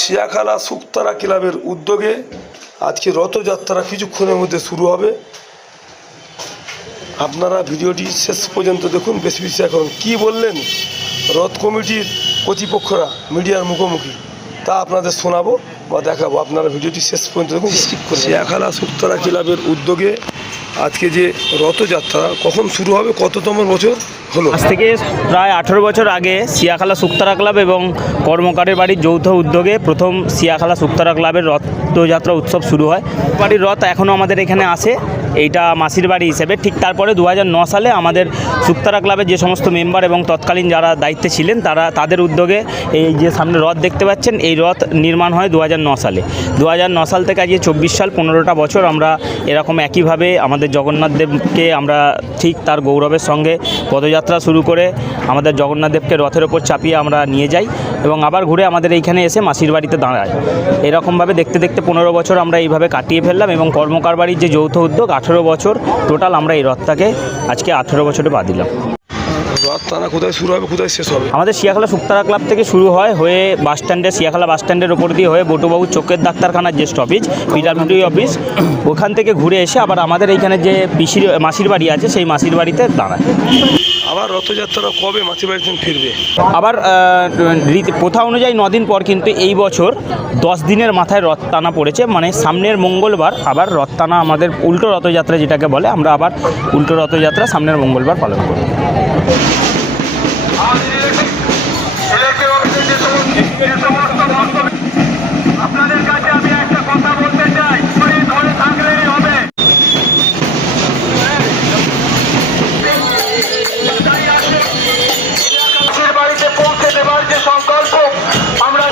শিয়াখালা শুকতারা ক্লাবের উদ্যোগে আজকে রথযাত্রা কিছুক্ষণের মধ্যে শুরু হবে। আপনারা ভিডিওটি শেষ পর্যন্ত দেখুন, বেশি বেশি এখন কী বললেন রথ কমিটির প্রতিপক্ষরা মিডিয়ার মুখোমুখি তা আপনাদের শোনাবো বা দেখাবো। আপনারা ভিডিওটি শেষ পর্যন্ত দেখুন, স্কিপ করুন। শিয়াখালা শুকতারা ক্লাবের উদ্যোগে আজকে যে রথযাত্রা কখন শুরু হবে, কততম বছর হলো? আজ থেকে প্রায় 18 বছর আগে শিয়াখালা শুকতারা ক্লাব এবং কর্মকারের বাড়ির যৌথ উদ্যোগে প্রথম শিয়াখালা শুকতারা ক্লাবের রথযাত্রা উৎসব শুরু হয়। বাড়ির রথ এখনও আমাদের এখানে আসে, এইটা মাসির বাড়ি হিসেবে। ঠিক তারপরে 2009 সালে আমাদের শুকতারা ক্লাবের যে সমস্ত মেম্বার এবং তৎকালীন যারা দায়িত্বে ছিলেন তাদের উদ্যোগে এই যে সামনে রথ দেখতে পাচ্ছেন, এই রথ নির্মাণ হয় 2009 সালে। 2009 সাল থেকে আজকে 24 সাল, 15টা বছর আমরা এরকম একইভাবে আমাদের জগন্নাথ দেবকে আমরা ঠিক তার গৌরবের সঙ্গে পদযাত্রা শুরু করে আমাদের জগন্নাথ দেবকে রথের ওপর চাপিয়ে আমরা নিয়ে যাই এবং আবার ঘুরে আমাদের এইখানে এসে মাসির বাড়িতে দাঁড়ায়। এরকমভাবে দেখতে দেখতে 15 বছর আমরা এইভাবে কাটিয়ে ফেললাম এবং কর্মকার বাড়ির যে যৌথ উদ্যোগ 18 বছর টোটাল আমরা এই রথটাকে আজকে 18 বছরে পা দিলাম। রথ টানা কোথায় শুরু হবে, কোথায় শেষ হবে? আমাদের শিয়াখালা শুকতারা ক্লাব থেকে শুরু হয়, হয়ে বাস স্ট্যান্ডে শিয়াখালা বাস স্ট্যান্ডের ওপর দিয়ে হয়ে বটুবাবু চোখের ডাক্তারখানার যে স্টপেজ পিডব্লিউডি অফিস, ওখান থেকে ঘুরে এসে আবার আমাদের এইখানে যে মাসির বাড়ি আছে সেই মাসির বাড়িতে দাঁড়ায়। আবার রথযাত্রা কবে মাসির বাড়িতে ফিরবে? আবার প্রথা অনুযায়ী 9 দিন পর, কিন্তু এই বছর 10 দিনের মাথায় রথ টানা পড়েছে। মানে সামনের মঙ্গলবার আবার রথ টানা, আমাদের উল্টো রথযাত্রা যেটাকে বলে, আমরা আবার উল্টো রথযাত্রা সামনের মঙ্গলবার পালন করি। আপনাদের কাছে আমি একটা কথা বলতে চাই, ঘরে থাকলেই হবে। বাড়িতে পৌঁছে দেবার যে সংকল্প আমরা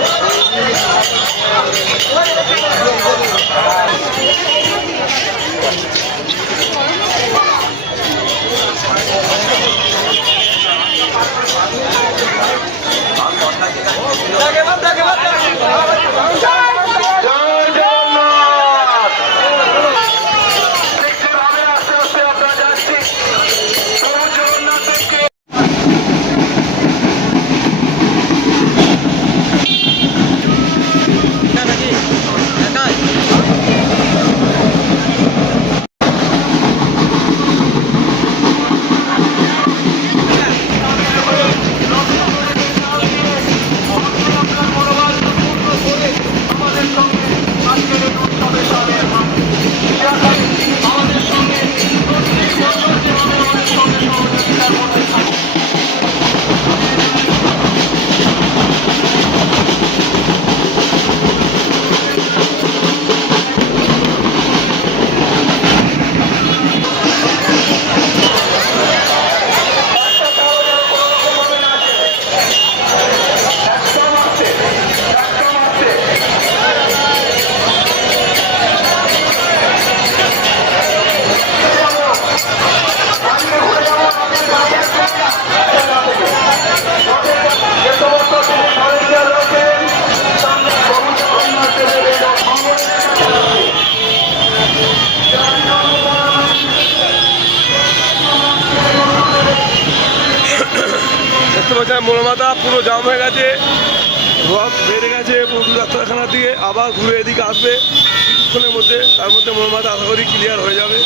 মোড়মাথা পুরো জাম হয়ে গেছে, রথ বেড়ে গেছে বটু ডাক্তারখানার দিকে, আবার ঘুরে এদিকে আসবে কিছুক্ষণের মধ্যে। তার মধ্যে মোড়মাথা আশা করি ক্লিয়ার হয়ে যাবে।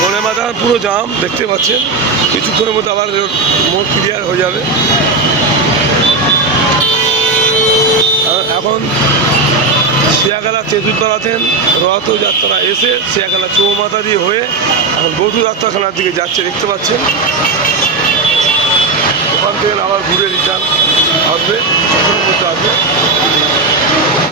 মোড়মাথা পুরো জাম দেখতে পাচ্ছেন, কিছুক্ষণের মধ্যে আবার মোড় ক্লিয়ার হয়ে যাবে। এখন শিয়াখালা তেঁতুলতলাতেন রথযাত্রা এসে শিয়াখালা চৌমাথা দিয়ে হয়ে এখন বটু ডাক্তারখানার দিকে যাচ্ছে, দেখতে পাচ্ছেন।